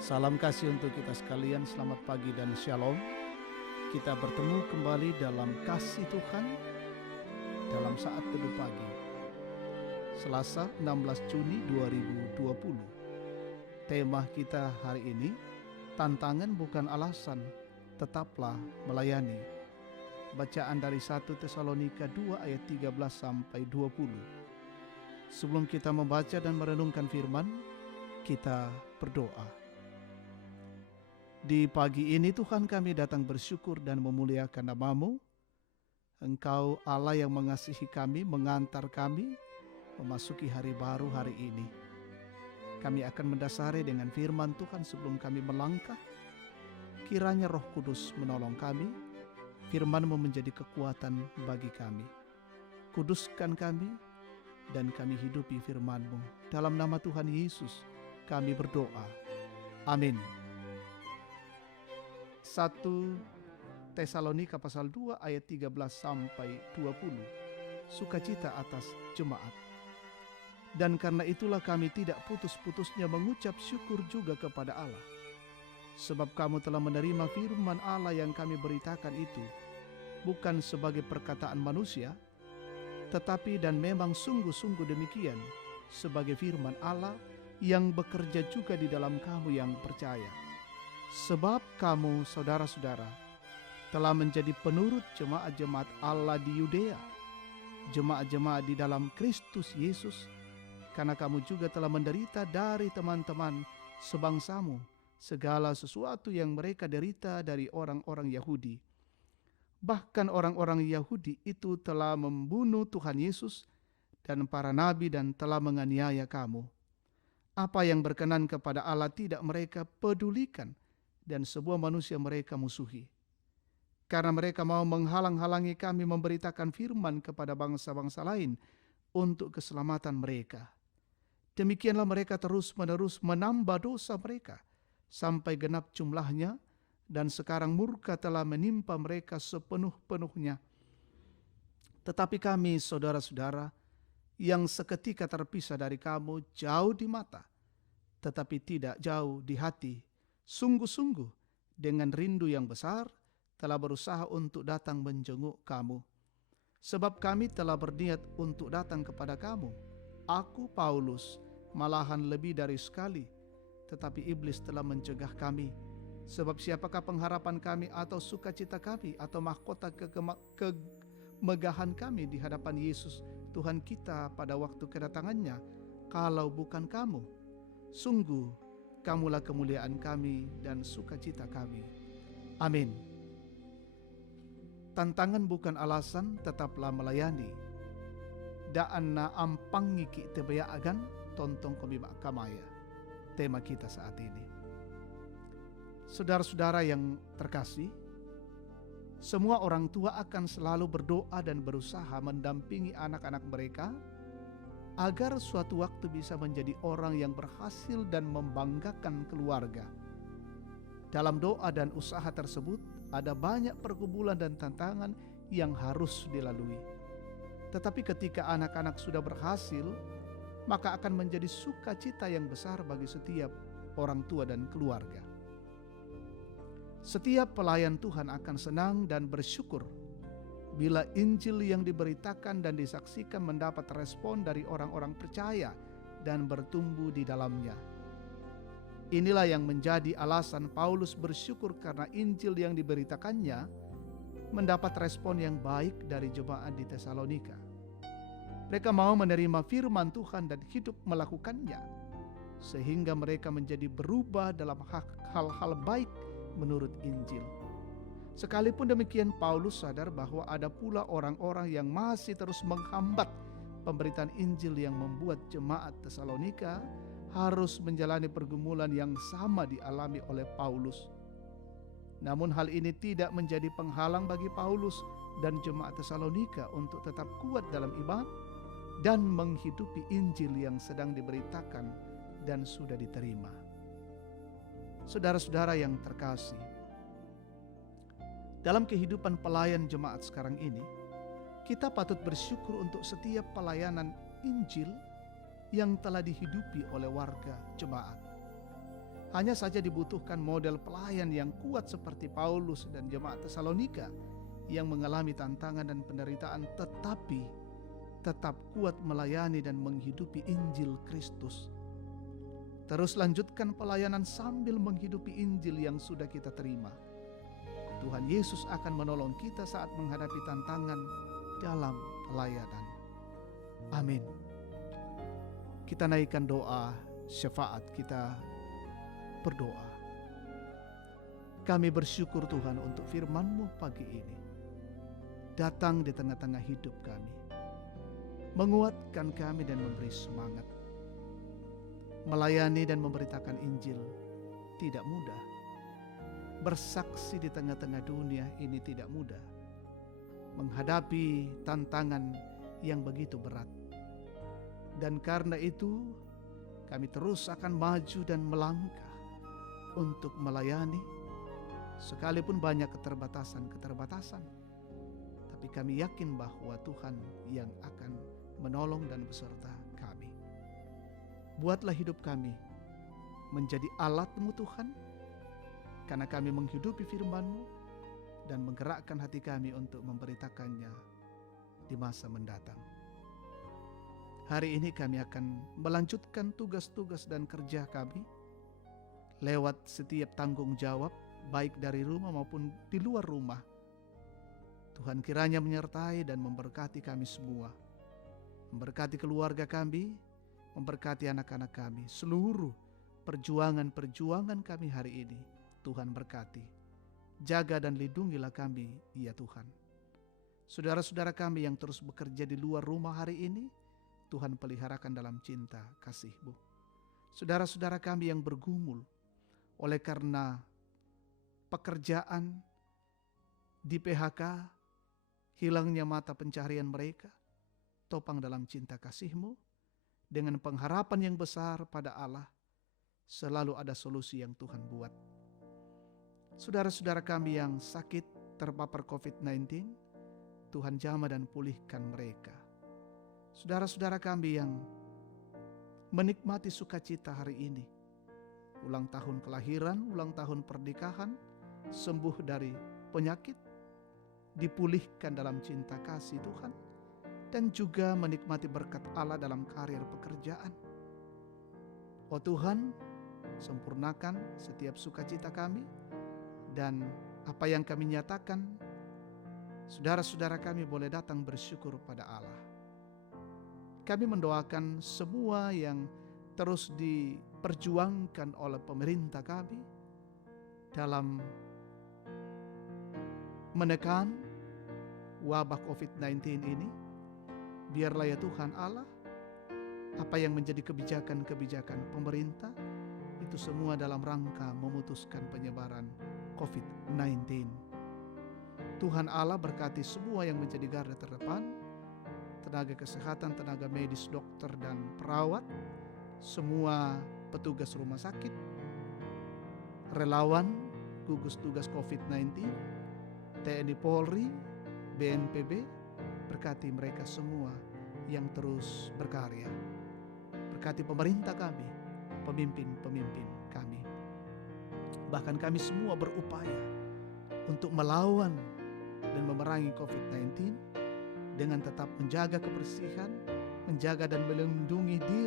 Salam kasih untuk kita sekalian, selamat pagi dan shalom. Kita bertemu kembali dalam kasih Tuhan dalam saat teduh pagi, Selasa 16 Juni 2020. Tema kita hari ini, tantangan bukan alasan, tetaplah melayani. Bacaan dari 1 Tesalonika 2 ayat 13 sampai 20. Sebelum kita membaca dan merenungkan firman, kita berdoa. Di pagi ini Tuhan, kami datang bersyukur dan memuliakan nama-Mu. Engkau Allah yang mengasihi kami, mengantar kami memasuki hari baru hari ini. Kami akan mendasari dengan firman Tuhan sebelum kami melangkah. Kiranya Roh Kudus menolong kami, firman-Mu menjadi kekuatan bagi kami. Kuduskan kami dan kami hidupi firman-Mu. Dalam nama Tuhan Yesus kami berdoa. Amin. 1 Tesalonika pasal 2 ayat 13 sampai 20. Sukacita atas jemaat. Dan karena itulah kami tidak putus-putusnya mengucap syukur juga kepada Allah. Sebab kamu telah menerima firman Allah yang kami beritakan itu, bukan sebagai perkataan manusia, tetapi dan memang sungguh-sungguh demikian, sebagai firman Allah yang bekerja juga di dalam kamu yang percaya. Sebab kamu, saudara-saudara, telah menjadi penurut jemaat-jemaat Allah di Yudea, jemaat-jemaat di dalam Kristus Yesus, karena kamu juga telah menderita dari teman-teman sebangsamu segala sesuatu yang mereka derita dari orang-orang Yahudi. Bahkan orang-orang Yahudi itu telah membunuh Tuhan Yesus dan para nabi dan telah menganiaya kamu. Apa yang berkenan kepada Allah tidak mereka pedulikan, dan sebuah manusia mereka musuhi. Karena mereka mau menghalang-halangi kami memberitakan firman kepada bangsa-bangsa lain untuk keselamatan mereka. Demikianlah mereka terus-menerus menambah dosa mereka sampai genap jumlahnya, dan sekarang murka telah menimpa mereka sepenuh-penuhnya. Tetapi kami, saudara-saudara, yang seketika terpisah dari kamu jauh di mata, tetapi tidak jauh di hati, sungguh-sungguh dengan rindu yang besar telah berusaha untuk datang menjenguk kamu. Sebab kami telah berniat untuk datang kepada kamu. Aku, Paulus, malahan lebih dari sekali, tetapi iblis telah mencegah kami. Sebab siapakah pengharapan kami atau sukacita kami atau mahkota kemegahan kami di hadapan Yesus Tuhan kita pada waktu kedatangannya, kalau bukan kamu? Sungguh kamulah kemuliaan kami dan sukacita kami. Amin. Tantangan bukan alasan, tetaplah melayani. Daan na ampangi ki tebayaagan tontong komibak kamaya. Tema kita saat ini. Saudara-saudara yang terkasih, semua orang tua akan selalu berdoa dan berusaha mendampingi anak-anak mereka agar suatu waktu bisa menjadi orang yang berhasil dan membanggakan keluarga. Dalam doa dan usaha tersebut ada banyak pergumulan dan tantangan yang harus dilalui. Tetapi ketika anak-anak sudah berhasil, maka akan menjadi sukacita yang besar bagi setiap orang tua dan keluarga. Setiap pelayan Tuhan akan senang dan bersyukur bila Injil yang diberitakan dan disaksikan mendapat respon dari orang-orang percaya dan bertumbuh di dalamnya. Inilah yang menjadi alasan Paulus bersyukur karena Injil yang diberitakannya mendapat respon yang baik dari jemaat di Tesalonika. Mereka mau menerima firman Tuhan dan hidup melakukannya, sehingga mereka menjadi berubah dalam hal-hal baik menurut Injil. Sekalipun demikian, Paulus sadar bahwa ada pula orang-orang yang masih terus menghambat pemberitaan Injil yang membuat jemaat Tesalonika harus menjalani pergumulan yang sama dialami oleh Paulus. Namun hal ini tidak menjadi penghalang bagi Paulus dan jemaat Tesalonika untuk tetap kuat dalam iman dan menghidupi Injil yang sedang diberitakan dan sudah diterima. Saudara-saudara yang terkasih, dalam kehidupan pelayan jemaat sekarang ini, kita patut bersyukur untuk setiap pelayanan Injil yang telah dihidupi oleh warga jemaat. Hanya saja dibutuhkan model pelayan yang kuat seperti Paulus dan jemaat Tesalonika yang mengalami tantangan dan penderitaan tetapi tetap kuat melayani dan menghidupi Injil Kristus. Terus lanjutkan pelayanan sambil menghidupi Injil yang sudah kita terima. Tuhan Yesus akan menolong kita saat menghadapi tantangan dalam pelayanan. Amin. Kita naikkan doa syafaat, kita berdoa. Kami bersyukur Tuhan untuk firman-Mu pagi ini. Datang di tengah-tengah hidup kami. Menguatkan kami dan memberi semangat. Melayani dan memberitakan Injil tidak mudah. Bersaksi di tengah-tengah dunia ini tidak mudah. Menghadapi tantangan yang begitu berat. Dan karena itu kami terus akan maju dan melangkah untuk melayani sekalipun banyak keterbatasan-keterbatasan. Tapi kami yakin bahwa Tuhan yang akan menolong dan beserta kami. Buatlah hidup kami menjadi alat-Mu Tuhan, karena kami menghidupi firman-Mu dan menggerakkan hati kami untuk memberitakannya di masa mendatang. Hari ini kami akan melanjutkan tugas-tugas dan kerja kami lewat setiap tanggung jawab, baik dari rumah maupun di luar rumah. Tuhan kiranya menyertai dan memberkati kami semua. Memberkati keluarga kami, memberkati anak-anak kami, seluruh perjuangan-perjuangan kami hari ini. Tuhan berkati. Jaga dan lindungilah kami, ya Tuhan. Saudara-saudara kami yang terus bekerja di luar rumah hari ini, Tuhan peliharakan dalam cinta kasih-Mu. Saudara-saudara kami yang bergumul oleh karena pekerjaan, di PHK, hilangnya mata pencaharian mereka, topang dalam cinta kasih-Mu, dengan pengharapan yang besar pada Allah, selalu ada solusi yang Tuhan buat. Saudara-saudara kami yang sakit, terpapar COVID-19, Tuhan jamah dan pulihkan mereka. Saudara-saudara kami yang menikmati sukacita hari ini, ulang tahun kelahiran, ulang tahun pernikahan, sembuh dari penyakit, dipulihkan dalam cinta kasih Tuhan, dan juga menikmati berkat Allah dalam karir pekerjaan. Oh Tuhan, sempurnakan setiap sukacita kami, dan apa yang kami nyatakan, saudara-saudara kami boleh datang bersyukur pada Allah. Kami mendoakan semua yang terus diperjuangkan oleh pemerintah kami dalam menekan wabah COVID-19 ini. Biarlah ya Tuhan Allah, apa yang menjadi kebijakan-kebijakan pemerintah, itu semua dalam rangka memutuskan penyebaran COVID-19. Tuhan Allah berkati semua yang menjadi garda terdepan, tenaga kesehatan, tenaga medis, dokter dan perawat, semua petugas rumah sakit, relawan, gugus tugas COVID-19, TNI Polri, BNPB, berkati mereka semua yang terus berkarya. Berkati pemerintah kami, pemimpin-pemimpin kami. Bahkan kami semua berupaya untuk melawan dan memerangi COVID-19 dengan tetap menjaga kebersihan, menjaga dan melindungi diri